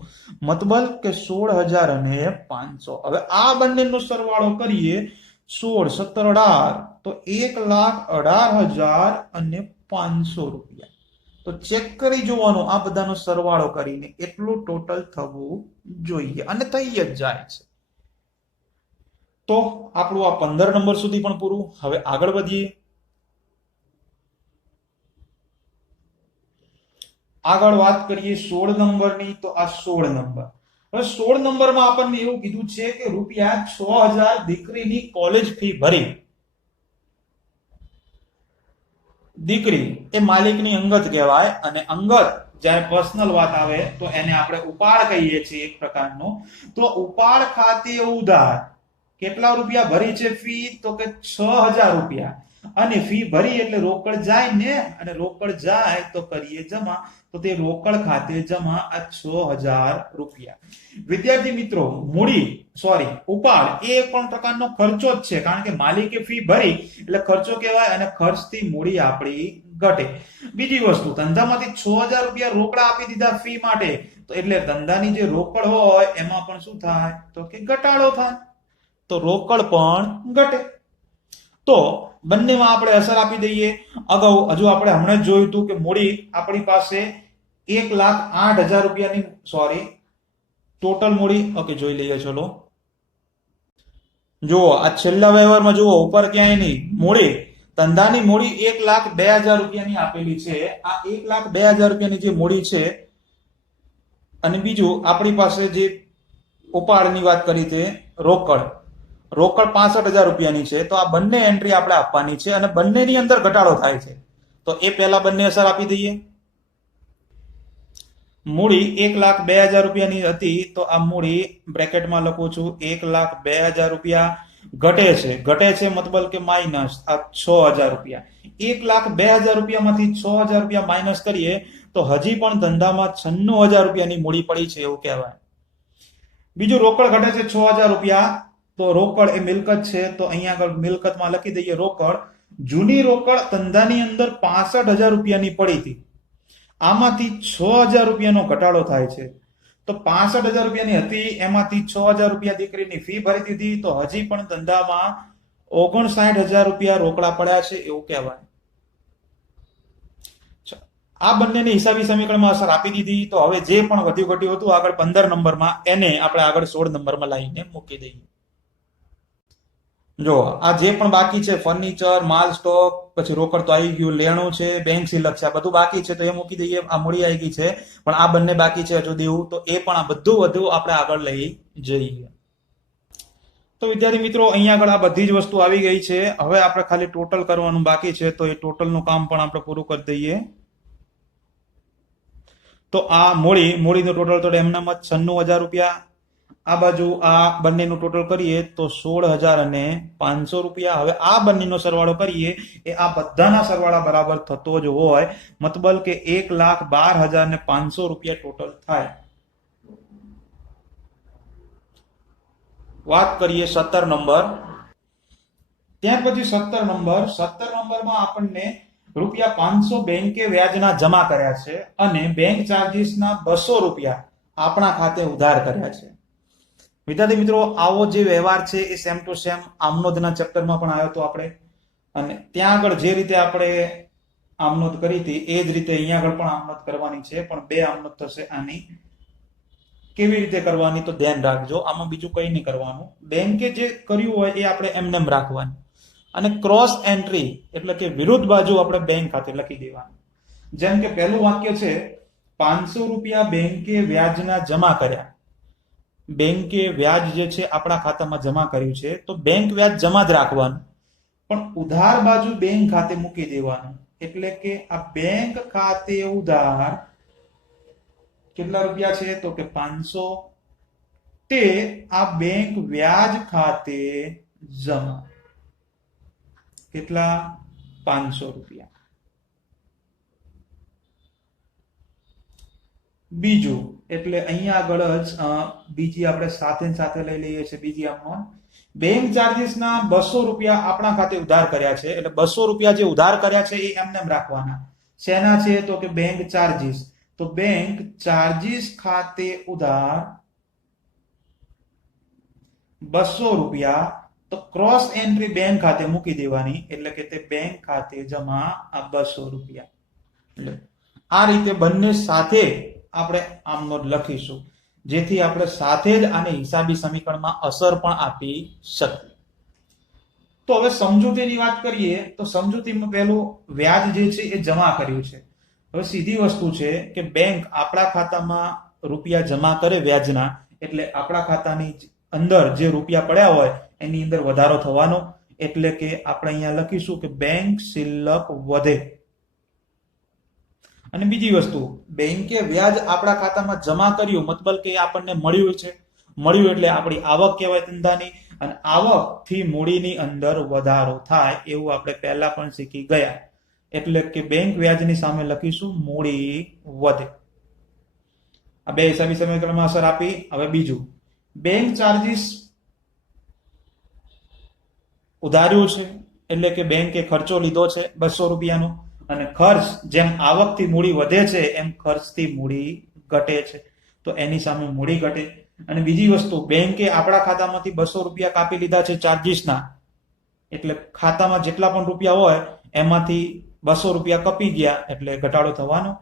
મતલબ કે 16,500. હવે આ બંનેનો સરવાળો કરીએ, 16, 17, 18, તો 1,18,500 રૂપિયા. તો ચેક કરી જોવાનું આ બધાનો સરવાળો કરીને એટલું ટોટલ થવું જોઈએ, અને થઈ જ જાય છે. તો આપણું આ 15 નંબર સુધી પણ પૂરું. હવે આગળ વધીએ. આગળ વાત કરીએ 16 નંબરની. તો આ 16 નંબર. હવે 16 નંબરમાં આપણને એવું કીધું છે કે રૂપિયા 6,000 દીકરીની કોલેજ ફી ભરી. દીકરી એ માલિકની અંગત કહેવાય, અને અંગત જ્યારે પર્સનલ વાત આવે તો એને આપણે ઉપાડ કહીએ છીએ એક પ્રકારનો. તો ઉપાડ ખાતે ઉધાર કેટલા રૂપિયા ભરી છે ફી? તો કે 6,000 રૂપિયા. અને ફી ભરી એટલે રોકડ જાય ને, અને રોકડ જાય તો કરીએ જમા, તો તે રોકડ ખાતે જમા આ 6,000 રૂપિયા. વિદ્યાર્થી મિત્રો, મૂડી ઉપાડ એ પણ પ્રકારનો ખર્ચો જ છે, કારણ કે માલિકે ફી ભરી એટલે ખર્ચો કહેવાય, અને ખર્ચથી મૂડી આપણી ઘટે. બીજી વસ્તુ, ધંધામાંથી 6,000 રૂપિયા રોકડા આપી દીધા ફી માટે, તો એટલે ધંધાની જે રોકડ હોય એમાં પણ શું થાય? તો કે ઘટાડો થાય, તો રોકડ પણ ઘટે. તો બંનેમાં આપણે અસર આપી દઈએ. અગાઉ હજુ આપણે હમણાં જ જોયું હતું કે મૂડી આપણી પાસે 1,08,000 રૂપિયાની ટોટલ મૂડી. ઓકે, જોઈ લઈએ. ચલો જુઓ, આ છેલ્લા વ્યવહારમાં જુઓ, ઉપર ક્યાંય નહીં. મૂડી, ધંધાની મૂડી 1,02,000 રૂપિયાની આપેલી છે. આ 1,02,000 રૂપિયાની જે મૂડી છે, અને બીજું આપણી પાસે જે ઉપાડની વાત કરી છે રોકડ 65,000 રૂપિયાની છે. તો આ બંને એન્ટ્રી આપણે આપવાની છે, અને બંનેની અંદર ઘટાડો થાય છે. તો એ પહેલા બંને અસર આપી દઈએ. મૂડી 1,02,000 રૂપિયાની હતી, તો આ મૂડી બ્રેકેટમાં લખું છું 1,02,000 રૂપિયા ઘટે છે મતલબ કે માઇનસ આ 6,000 રૂપિયા. 1,02,000 રૂપિયામાંથી 6,000 રૂપિયા માઇનસ કરીએ તો હજી પણ ધંધામાં 96,000 રૂપિયાની મૂડી પડી છે એવું કહેવાય. બીજું, રોકડ ઘટે છે 6,000 રૂપિયા. તો રોકડ એ મિલકત છે, તો અહીંયા આગળ મિલકતમાં લખી દઈએ રોકડ. જૂની રોકડ ધંધાની અંદર 65,000 રૂપિયાની પડી હતી, આમાંથી 6,000 રૂપિયાનો ઘટાડો થાય છે. તો 65,000 રૂપિયાની હતી, એમાંથી 6,000 રૂપિયા દીકરીની ફી ભરી દીધી, તો હજી પણ ધંધામાં 59,000 રૂપિયા રોકડા પડ્યા છે એવું કહેવાય. આ બંનેની હિસાબી સમીકરણમાં અસર આપી દીધી. તો હવે જે પણ વધ્યું ઘટ્યું હતું આગળ 15 નંબરમાં, એને આપણે આગળ 16 નંબરમાં લાવીને મૂકી દઈએ. જો આ જે પણ બાકી છે ફર્નિચર, માલ સ્ટોક, પછી રોકડ તો આવી ગયું, લેણું છે, બેંક સિલક છે, આ બધું બાકી છે તો એ મૂકી દઈએ. આ મૂડી આવી ગઈ છે, પણ આ બંને બાકી છે હજુ દેવું, તો એ પણ આ બધું વધુ આપણે આગળ લઈ જઈએ. તો વિદ્યાર્થી મિત્રો, અહીંયા આગળ આ બધી જ વસ્તુ આવી ગઈ છે. હવે આપણે ખાલી ટોટલ કરવાનું બાકી છે, તો એ ટોટલનું કામ પણ આપણે પૂરું કરી દઈએ. તો આ મૂડીનું ટોટલ તો એમનામ જ 96,000 રૂપિયા. આ બાજુ આ બંનેનું ટોટલ કરીએ તો 16,500 રૂપિયા. હવે આ બંનેનો સરવાળો કરીએ એ આ બધાના સરવાળા બરાબર થતો જ હોય, મતલબ કે 1,12,500 રૂપિયા ટોટલ થાય. વાત કરીએ 17 નંબર. ત્યાર પછી 17 નંબરમાં આપણને રૂપિયા 500 બેંકે વ્યાજના જમા કર્યા છે અને બેંક ચાર્જીસના 200 રૂપિયા આપણા ખાતે ઉધાર કર્યા છે. વિદ્યાર્થી મિત્રો, આવો જે વ્યવહાર છે એ સેમ ટુ સેમ આમનોંધના ચેપ્ટરમાં પણ આવ્યો હતો આપણે, અને ત્યાં આગળ જે રીતે આપણે આમનોંધ કરી હતી એ જ રીતે અહીંયા આગળ પણ આમનોંધ કરવાની છે, પણ બે આમનોંધ થશે આની. કેવી રીતે કરવાની તો ધ્યાન રાખજો, આમાં બીજું કંઈ નહીં કરવાનું. બેંકે જે કર્યું હોય એ આપણે એમને એમ રાખવાનું, અને ક્રોસ એન્ટ્રી એટલે કે વિરુદ્ધ બાજુ આપણે બેંક ખાતે લખી દેવાનું. જેમ કે પહેલું વાક્ય છે 500 રૂપિયા બેંકે વ્યાજના જમા કર્યા. બેંકે વ્યાજ જે છે આપણા ખાતામાં જમા કર્યું છે, તો બેંક વ્યાજ જમા જ રાખવાનું, પણ ઉધાર બાજુ બેંક ખાતે મૂકી દેવાનું. એટલે કે આ બેંક ખાતે ઉધાર કેટલા રૂપિયા છે તો કે 500, તે આ બેંક વ્યાજ ખાતે જમા. કેટલા? 500 રૂપિયા. બીજું એટલે અહીંયા આગળ જ બીજી આપણે સાથે લઈ લઈએ છીએ. બીજી આમાં બેંક ચાર્જીસના 200 રૂપિયા આપણા ખાતે ઉધાર કર્યા છે, એટલે 200 રૂપિયા જે ઉધાર કર્યા છે એ એમને એમ રાખવાના. શેના છે તો કે બેંક ચાર્જીસ. તો બેંક ચાર્જીસ ખાતે ઉધાર 200 રૂપિયા, તો ક્રોસ એન્ટ્રી બેંક ખાતે મૂકી દેવાની, એટલે કે તે બેંક ખાતે જમા આ 200 રૂપિયા. એટલે આ રીતે બંને સાથે આપણે આમનોંધ લખીશું, જેથી આપણે સાથે જ આને હિસાબી સમીકરણમાં અસર પણ આપી શકીએ. તો હવે સમજૂતીની વાત કરીએ તો સમજૂતીમાં પહેલું વ્યાજ જે છે એ જમા કર્યું છે. હવે સીધી વસ્તુ છે કે બેંક આપણા ખાતામાં રૂપિયા જમા કરે વ્યાજના, એટલે આપણા ખાતાની અંદર જે રૂપિયા પડ્યા હોય એની અંદર વધારો થવાનો, એટલે કે આપણે અહીંયા લખીશું કે બેંક શિલ્લક વધે. અને બીજી વસ્તુ, બેંકે વ્યાજ આપણા ખાતામાં જમા કર્યું, મતલબ કે આપણને મળ્યું છે. મળ્યું એટલે આપણી આવક કહેવાય ધંધાની, અને આવકથી મૂડીની અંદર વધારો થાય એવું આપણે પહેલા પણ શીખી ગયા. એટલે કે બેંક વ્યાજની સામે લખીશું મૂડી વધે. આ બે હિસાબી સમીકરણમાં અસર આપી. હવે બીજું, બેંક ચાર્જીસ ઉધાર્યું છે, એટલે કે બેંકે ખર્ચો લીધો છે 200 રૂપિયાનો, અને ખર્ચ જેમ આવકથી મૂડી વધે છે એમ ખર્ચથી મૂડી ઘટે છે, તો એની સામે મૂડી ઘટે. અને બીજી વસ્તુ, બેંકે આપણા ખાતામાંથી 200 રૂપિયા કાપી લીધા છે ચાર્જીસના, એટલે ખાતામાં જેટલા પણ રૂપિયા હોય એમાંથી 200 રૂપિયા કપી ગયા, એટલે ઘટાડો થવાનો.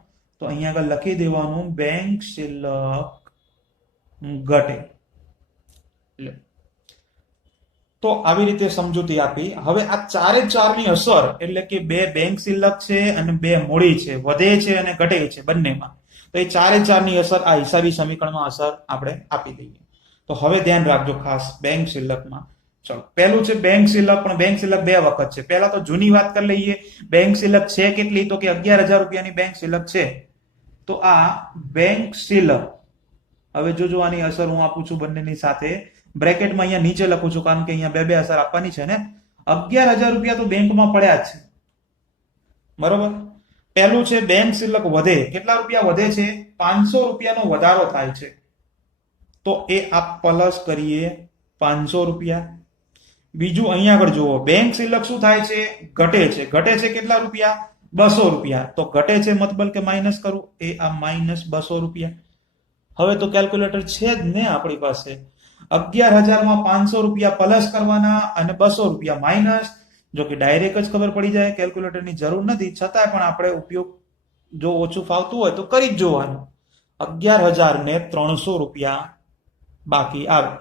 તો અહીંયા આગળ લખી દેવાનું બેંક શિલ્લક ઘટે. તો આવી રીતે સમજૂતી આપી. હવે આ ચારે ચારની અસર, એટલે કે બે બેંક શિલ્લક છે અને બે મૂડી છે, વધે છે અને ઘટે છે બંનેમાં, તો એ ચારે ચારની અસર આ હિસાબી સમીકરણમાં અસર આપણે આપી દઈએ. તો હવે ધ્યાન રાખજો ખાસ બેંક શિલ્લકમાં. ચલો, પહેલું છે બેંક શિલ્લક, પણ બેંક શિલ્લક બે વખત છે. પહેલા તો જૂની વાત કરી લઈએ. બેંક શિલ્લક છે કેટલી તો કે 11,000 રૂપિયાની બેંક શિલ્લક છે. તો આ બેંક શિલ્લક, હવે જોજો આની અસર હું આપું છું બંનેની સાથે. બ્રેકેટમાં અહીંયા નીચે લખું છું, કારણ કે અહીંયા બે અસર આપવાની છે ને. 11,000 રૂપિયા તો બેંકમાં પડ્યા જ છે, બરોબર. પહેલું છે બેંક શિલ્લક વધે. કેટલા રૂપિયા વધે છે? 500 રૂપિયાનો વધારો થાય છે, તો એ આપ પ્લસ કરીએ 500 રૂપિયા. બીજું અહીંયા આગળ જુઓ, બેંક શિલ્લક શું થાય છે? ઘટે છે. ઘટે છે કેટલા રૂપિયા? 200 રૂપિયા. તો ઘટે છે મતલબ કે માઇનસ કરું, એ આ -200 રૂપિયા. હવે તો કેલ્ક્યુલેટર છે જ ને આપણી પાસે. 11,000 માં 500 રૂપિયા પ્લસ કરવાના અને 200 રૂપિયા માઇનસ. જો કે ડાયરેક્ટ જ ખબર પડી જાય, કેલ્ક્યુલેટરની જરૂર નથી, છતાંય પણ આપણે ઉપયોગ જો ઓછું ફાવતું હોય તો કરી જ જોવાનું. 11,000 ને 300 રૂપિયા બાકી આવે.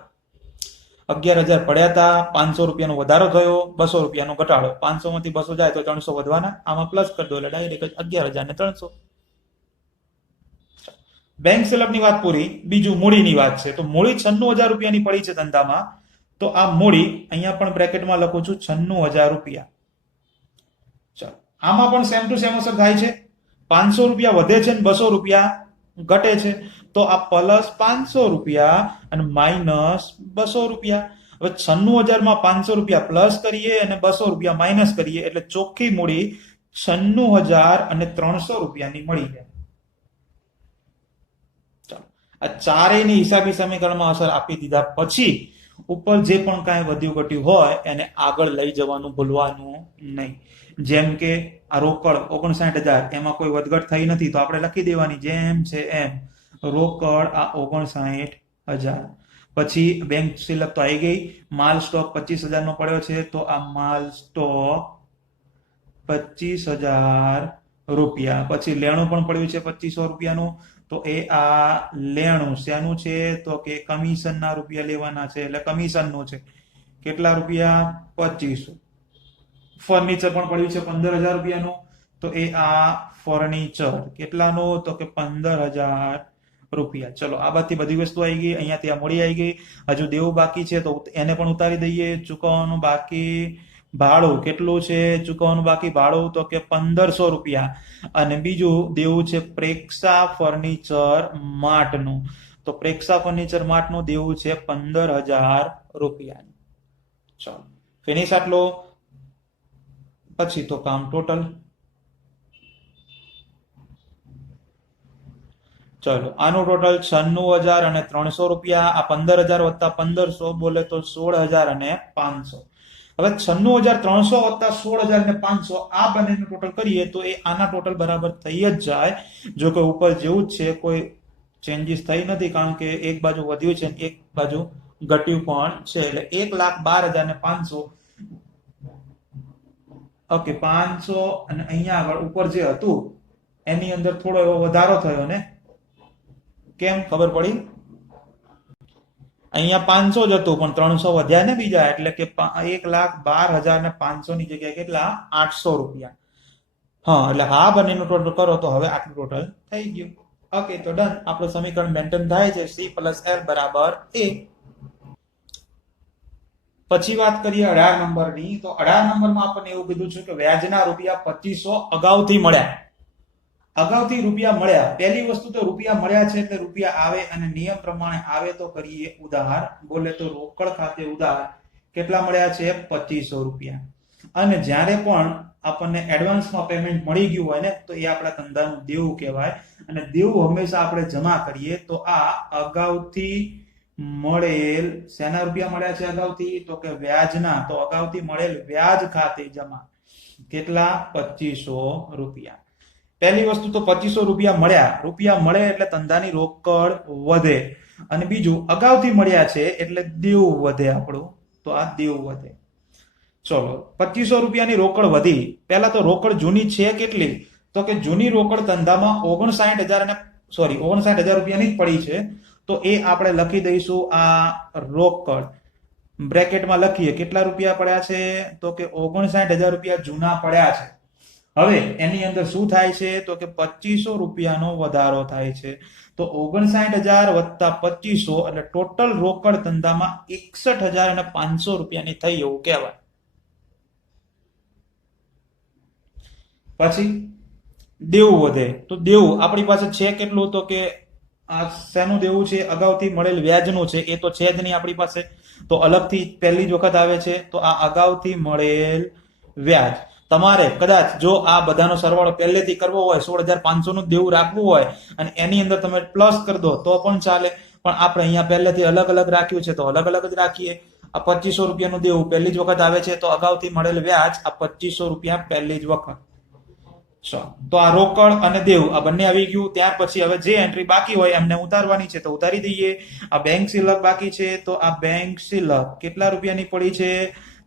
11,000 પડ્યા હતા, 500 રૂપિયાનો વધારો થયો, 200 રૂપિયાનો ઘટાડો. 500 માંથી 200 જાય તો 300 વધવાના, આમાં પ્લસ કરી દો એટલે ડાયરેક્ટ 11,300. બેંક સિલકની વાત પૂરી. બીજું મૂડીની વાત છે. તો મૂડી 96,000 રૂપિયાની પડી છે ધંધામાં. તો આ મૂડી અહીંયા પણ બ્રેકેટમાં લખું છું 96,000 રૂપિયા. ચાલો, આમાં પણ સેમ ટુ સેમ અસર થાય છે. 500 રૂપિયા વધે છે અને 200 રૂપિયા ઘટે છે. તો આ પ્લસ 500 રૂપિયા અને માઇનસ 200 રૂપિયા. હવે 96,000 માં 500 રૂપિયા પ્લસ કરીએ અને 200 રૂપિયા માઇનસ કરીએ એટલે ચોખ્ખી મૂડી 96,300 રૂપિયાની મળી જાય. ચાલો, આ ચારેયની હિસાબી સમીકરણમાં અસર આપી દીધા પછી ઉપર જે પણ કાંઈ વધ્યું ઘટ્યું હોય એને આગળ લઈ જવાનું ભૂલવાનું નહીં. જેમ કે આ રોકડ 59,000, એમાં કોઈ વધઘટ થઈ નથી તો આપણે લખી દેવાની જેમ છે એમ. રોકડ આ 59,000. પછી બેંક સિલક તો આવી ગઈ. માલ સ્ટોક 25,000 નો પડ્યો છે તો આ માલ સ્ટોક 25,000 રૂપિયા. પછી લેણું પણ પડ્યું છે 2500 રૂપિયાનું. તો એ આ લેણું શેનું છે તો કે કમિશનના રૂપિયા લેવાના છે એટલે કમિશનનું છે. કેટલા રૂપિયા? 2500. ફર્નિચર પણ પડ્યું છે 15,000 રૂપિયાનું. તો એ આ ફર્નિચર કેટલાનું તો કે 15,000 રૂપિયા. ચલો, આ બધી વસ્તુ આવી ગઈ. અહીંયા ત્યાં મળી આવી ગઈ. હજુ દેવું બાકી છે તો એને પણ ઉતારી દઈએ. ચૂકવવાનું બાકી ભાડું કેટલું છે? ચૂકવવાનું બાકી ભાડું તો કે 1,500 રૂપિયા. અને બીજું દેવું છે પ્રેક્ષા ફર્નિચર માર્ટનું. તો પ્રેક્ષા ફર્નિચર માર્ટનું દેવું છે 15,000 રૂપિયા. ચલો, ફિનિશ આટલો. પછી તો કામ ટોટલ. ચલો, આનું ટોટલ 96,300 રૂપિયા. આ 15,000 વત્તા 1,500 બોલે તો 16,500. હવે 96,300 વત્તા 16,500 આ બંનેનું ટોટલ કરીએ તો એ આના ટોટલ બરાબર થઈ જ જાય. જો કે ઉપર જેવું જ છે, કોઈ ચેન્જીસ થઈ નથી કારણ કે એક બાજુ વધ્યું છે એક બાજુ ઘટ્યું પણ છે. એટલે 1,12,500. ઓકે, 500 અને અહીંયા આગળ ઉપર જે હતું એની અંદર થોડો એવો વધારો થયો ને. કેમ ખબર પડી? અહીંયા 500 જ હતું પણ 300 વધ્યા ને બીજા, એટલે કે 1,12,500 ની જગ્યાએ કેટલા? 800 રૂપિયા. હા, એટલે હા બંનેનું ટોટલ કરો તો હવે આટલું ટોટલ થઈ ગયું. ઓકે, તો ડન. આપણું સમીકરણ મેન્ટેન થાય છે. C + L = A. પછી વાત કરીએ 18 નંબરની. તો 18 નંબરમાં આપણને એવું કીધું છે કે વ્યાજના રૂપિયા 2500 અગાઉથી મળ્યા. અગાઉથી રૂપિયા મળ્યા. પહેલી વસ્તુ તો રૂપિયા મળ્યા છે એટલે રૂપિયા આવે અને નિયમ પ્રમાણે આવે તો કરીએ ઉધાર. બોલે તો રોકડ ખાતે ઉધાર. કેટલા મળ્યા છે? 2500 રૂપિયા. અને જ્યારે પણ આપણને એડવાન્સમાં પેમેન્ટ મળી ગયું હોય ને તો એ આપણા ધંધાનું દેવું કહેવાય. અને દેવું હંમેશા આપણે જમા કરીએ. તો આ અગાઉથી મળેલ, શેના રૂપિયા મળ્યા છે અગાઉથી? તો કે વ્યાજના. તો અગાઉથી મળેલ વ્યાજ ખાતે જમા. કેટલા? 2500 રૂપિયા. પહેલી વસ્તુ તો 2500 રૂપિયા મળ્યા. રૂપિયા મળે એટલે ધંધાની રોકડ વધે. અને બીજું અગાઉથી મળ્યા છે એટલે દેવું વધે આપણું. તો આ દેવું વધે. ચલો, 2500 રૂપિયાની રોકડ વધી. પહેલા તો રોકડ જૂની છે કેટલી? તો કે જૂની રોકડ ધંધામાં 59,000 રૂપિયાની જ પડી છે. તો એ આપણે લખી દઈશું આ રોકડ. બ્રેકેટમાં લખીએ કેટલા રૂપિયા પડ્યા છે? તો કે 59,000 રૂપિયા જૂના પડ્યા છે. હવે એની અંદર શું થાય છે? તો કે 2500 રૂપિયાનો વધારો થાય છે. તો 59,000 વત્તા 2500 એટલે ટોટલ રોકડ ધંધામાં 61,500 રૂપિયાની થઈ એવું કહેવાય. પછી દેવું વધે. તો દેવું આપણી પાસે છે કેટલું? તો કે આ શેનું દેવું છે? અગાઉથી મળેલ વ્યાજનું છે. એ તો છે જ નહીં આપણી પાસે, તો અલગથી પહેલી જ વખત આવે છે. તો આ અગાઉથી મળેલ વ્યાજ. તમારે કદાચ જો આ બધાનો સરવાળો પહેલેથી કરવો હોય, 16,500 નું દેવું રાખવું હોય અને એની અંદર તમે પ્લસ કરી દો તો પણ ચાલે. પણ આપણે અહીંયા પહેલેથી અલગ અલગ રાખ્યું છે તો અલગ અલગ જ રાખીએ. આ 2500 રૂપિયાનું દેવું પહેલી જ વખત આવે છે તો અગાઉથી મળેલ વ્યાજ આ 2500 રૂપિયા પહેલી જ વખત. તો આ રોકડ અને દેવું આ બંને આવી ગયું. ત્યાર પછી હવે જે એન્ટ્રી બાકી હોય એમને ઉતારવાની છે તો ઉતારી દઈએ. આ બેંક સિલક બાકી છે તો આ બેંક સિલક કેટલા રૂપિયાની પડી છે?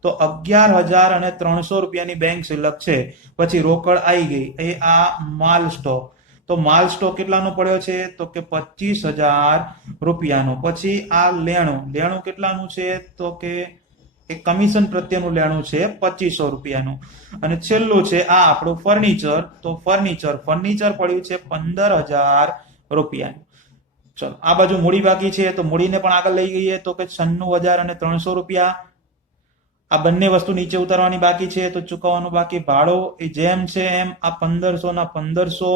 તો 11,300 રૂપિયાની બેંક સિલક છે. પછી રોકડ આવી ગઈ, એ આ માલ સ્ટોક. તો માલ સ્ટોક કેટલાનો પડ્યો છે તો કે 25,000 રૂપિયાનો. પછી આ લેણું કેટલાનું છે તો કે એ કમિશન પ્રત્યેનું લેણું છે 2500 રૂપિયાનું. અને છેલ્લું છે આ આપણું ફર્નિચર. તો ફર્નિચર પડ્યું છે 15,000 રૂપિયાનું. ચલો આ બાજુ મૂડી બાકી છે તો મૂડીને પણ આગળ લઈ ગઈએ તો કે 96,300 રૂપિયા. આ બંને વસ્તુ નીચે ઉતારવાની બાકી છે તો ચૂકવવાનું બાકી ભાડું એ જેમ છે એમ આ 1500 ના 1500.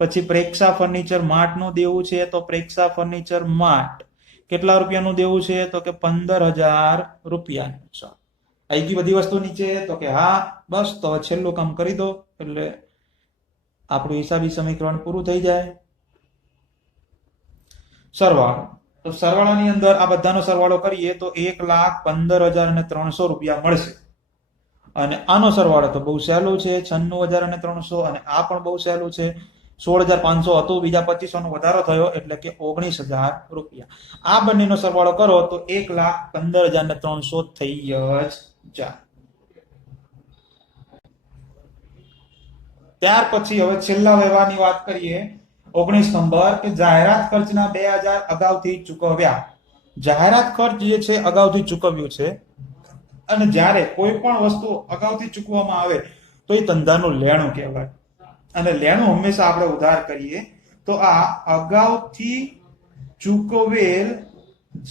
પછી પ્રેક્ષા ફર્નિચર માર્ટ નું દેવું છે તો પ્રેક્ષા ફર્નિચર માર્ટ કેટલા રૂપિયાનું દેવું છે તો કે 15,000 રૂપિયા. આવી ગઈ બધી વસ્તુ નીચે તો કે હા. બસ તો છેલ્લું કામ કરી દો એટલે આપણું હિસાબી સમીકરણ પૂરું થઈ જાય. સરવાળો. તો સરવાળાની અંદર આ બધાનો સરવાળો કરીએ તો 1,15,300 રૂપિયા મળશે. અને આનો સરવાળો તો બહુ સહેલું છે 96,300 અને આ પણ બહુ સહેલું છે 16,500 હતું બીજા 2500 નો વધારો થયો એટલે કે 19,000 રૂપિયા. આ બંનેનો સરવાળો કરો તો 1,15,300 થઈ જ જાય. ત્યાર પછી હવે છેલ્લા વ્યવહારની વાત કરીએ 19 નંબર કે જાહેરાત ખર્ચના 2,000 અગાઉથી ચૂકવ્યા. જાહેરાત ખર્ચ જે છે અગાઉથી ચૂકવ્યું છે અને જ્યારે કોઈ પણ વસ્તુ અગાઉથી ચૂકવવામાં આવે તો એ ધંધાનું લેણું કહેવાય. અને લેણું હંમેશા આપણે ઉધાર કરીએ તો આ અગાઉથી ચૂકવેલ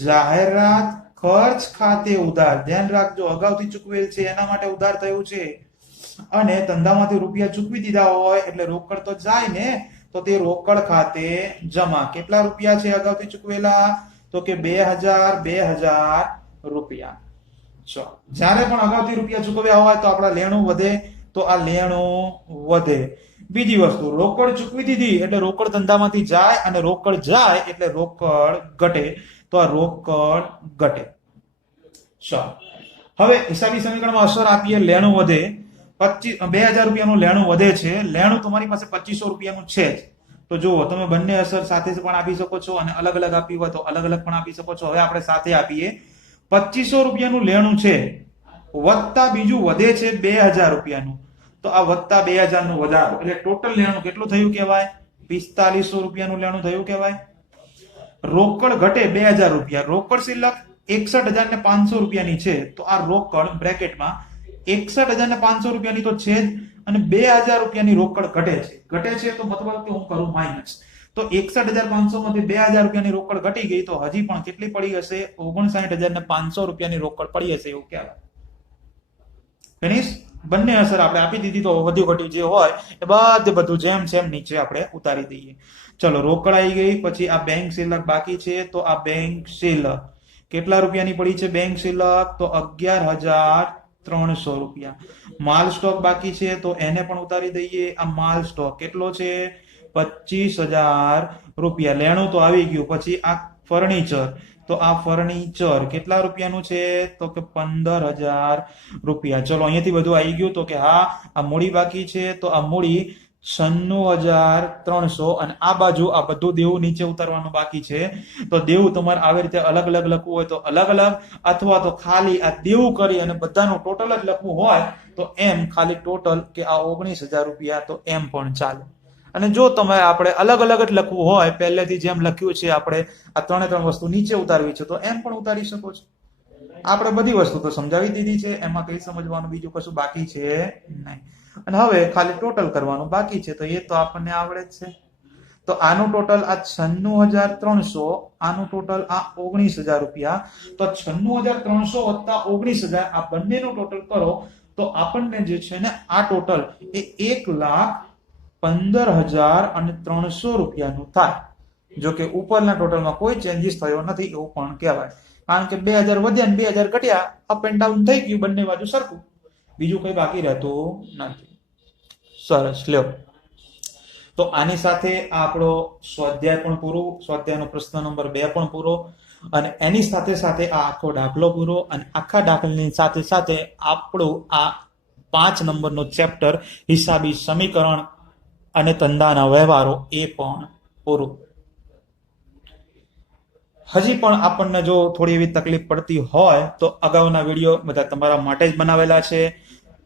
જાહેરાત ખર્ચ ખાતે ઉધાર. ધ્યાન રાખજો અગાઉથી ચૂકવેલ છે એના માટે ઉધાર થયું છે અને ધંધામાંથી રૂપિયા ચૂકવી દીધા હોય એટલે રોકડ તો જાય ને તો તે રોકડ ખાતે જમા. કેટલા રૂપિયા છે અગાઉથી ચૂકવેલા તો કે 2,000 રૂપિયા. જ્યારે પણ અગાઉથી રૂપિયા ચૂકવ્યા હોય તો આપણા લેણું વધે તો આ લેણું વધે. બીજી વસ્તુ રોકડ ચૂકવી દીધી એટલે રોકડ ધંધામાંથી જાય અને રોકડ જાય એટલે રોકડ ઘટે તો આ રોકડ ઘટે. હવે હિસાબી સમીકરણમાં અસર આપીએ લેણું વધે 2,000 રૂપિયાનું લેણું વધે છે. લેણું તમારી પાસે 2,500 રૂપિયાનું છે જ તો જુઓ તમે બંને અસર સાથે પણ આપી શકો છો અને અલગ અલગ આપી હોય તો અલગ અલગ પણ આપી શકો છો. હવે આપણે સાથે આપીએ 2,500 રૂપિયાનું લેણું છે વત્તા બીજું વધે છે 2,000 રૂપિયાનું તો આ વત્તા 2,000 નું વધારો એટલે ટોટલ લેણું કેટલું થયું કહેવાય 4,500 રૂપિયાનું લેણું થયું કહેવાય. રોકડ ઘટે 2,000 રૂપિયા. રોકડ શિલ્લક 61,500 રૂપિયાની છે તો આ રોકડ બ્રેકેટમાં 61,500 રૂપિયાની તો છે જ અને 2,000 રૂપિયાની રોકડ ઘટે છે તો મતલબ કે હું કરું માઇનસ તો 61,500 માંથી 2,000 રૂપિયાની રોકડ ઘટી ગઈ તો હજી પણ કેટલી પડી હશે 59,500 રૂપિયાની રોકડ પડી હશે એવું કહેવાય. ફિનિશ. બંને અસર આપણે આપી દીધી તો વધુ ઘટ્યું જે હોય એ બધું જેમ જેમ નીચે આપણે ઉતારી દઈએ. ચલો રોકડ આવી ગઈ. પછી આ બેંક શિલ્લક બાકી છે તો આ બેંક શિલ્લક કેટલા રૂપિયાની પડી છે બેંક શિલ્લક તો 11,300 રૂપિયા. માલ સ્ટોક બાકી છે તો એને પણ ઉતારી દઈએ. આ માલ સ્ટોક કેટલો છે 25,000 રૂપિયા. લેણું તો આવી ગયું. પછી આ ફર્નિચર તો આ ફર્નિચર કેટલા રૂપિયાનું છે તો કે 15,000 રૂપિયા. ચલો અહીંયાથી બધું આવી ગયું તો કે હા આ મૂડી બાકી છે તો આ મૂડી 96,300 અને આ બાજુ આ બધું દેવું નીચે ઉતારવાનું બાકી છે તો દેવું તમારે આવી રીતે અલગ અલગ લખવું હોય તો અલગ અલગ અથવા તો ખાલી આ દેવું કરી અને બધાનું ટોટલ જ લખવું હોય તો એમ ખાલી ટોટલ કે આ 19,000 રૂપિયા તો એમ પણ ચાલે. અને જો તમે આપણે અલગ અલગ જ લખવું હોય પહેલેથી જેમ લખ્યું છે આપણે આ ત્રણ વસ્તુ નીચે ઉતારવી છે તો એમ પણ ઉતારી શકો છો. આપણે બધી વસ્તુ તો સમજાવી દીધી છે એમાં કઈ સમજવાનું બીજું કશું બાકી છે નહીં. અને હવે ખાલી ટોટલ કરવાનું બાકી છે તો એ તો આપણને આવડે જ છે. તો આનું ટોટલ આ 96,300 આનું ટોટલ આ 19,000 રૂપિયા તો 96,300 વત્તા 19,000 આ બંનેનું ટોટલ કરો તો આપણને જે છે ને આ ટોટલ એ 1,15,300 રૂપિયાનું થાય. જો કે ઉપરના ટોટલમાં કોઈ ચેન્જીસ થયો નથી એવું પણ કહેવાય કારણ કે 2,000 વધ્યા ને 2,000 ઘટ્યા અપ એન્ડ ડાઉન થઈ ગયું બંને બાજુ સરખું બીજું કઈ બાકી રહેતું નથી. સરસ લ્યો તો આની સાથે આપણો સ્વાધ્યાય પણ પૂરો સ્વાધ્યાયનો પ્રશ્ન નંબર 2 પણ પૂરો અને એની સાથે સાથે આ આખો દાખલો પૂરો અને આખા દાખલાની સાથે સાથે આપણું આ 5 નંબરનો ચેપ્ટર હિસાબી સમીકરણ અને ધંધાના વ્યવહારો એ પણ પૂરું. હજી પણ આપણને જો થોડી એવી તકલીફ પડતી હોય તો અગાઉના વિડીયો બધા તમારા માટે જ બનાવેલા છે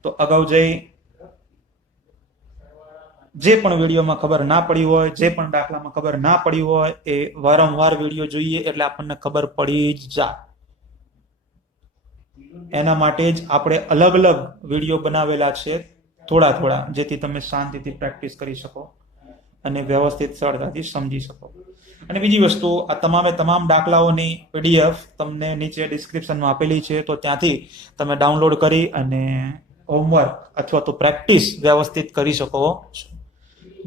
તો અગાઉ જઈ જે પણ વિડીયોમાં ખબર ના પડી હોય, જે પણ દાખલામાં ખબર ના પડી હોય, એ વારંવાર વિડીયો જોઈએ એટલે આપણને ખબર પડી જ જાય. એના માટે જ આપણે અલગ અલગ વિડીયો બનાવેલા છે, થોડા, જેથી તમે શાંતિથી પ્રેક્ટિસ કરી શકો અને વ્યવસ્થિત સરળતાથી સમજી શકો. અને બીજી વસ્તુ, આ તમામ દાખલાઓની પીડીએફ તમને નીચે ડિસ્ક્રિપ્શનમાં આપેલી છે, તો ત્યાંથી તમે ડાઉનલોડ કરી અને હોમવર્ક અથવા તો પ્રેક્ટિસ વ્યવસ્થિત કરી શકો છો.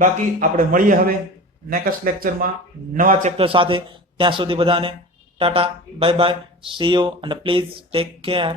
બાકી આપણે મળીએ હવે નેક્સ્ટ લેક્ચરમાં નવા ચેપ્ટર સાથે. ત્યાં સુધી બધાને Tata, bye bye, C you, અને પ્લીઝ ટેક કેર.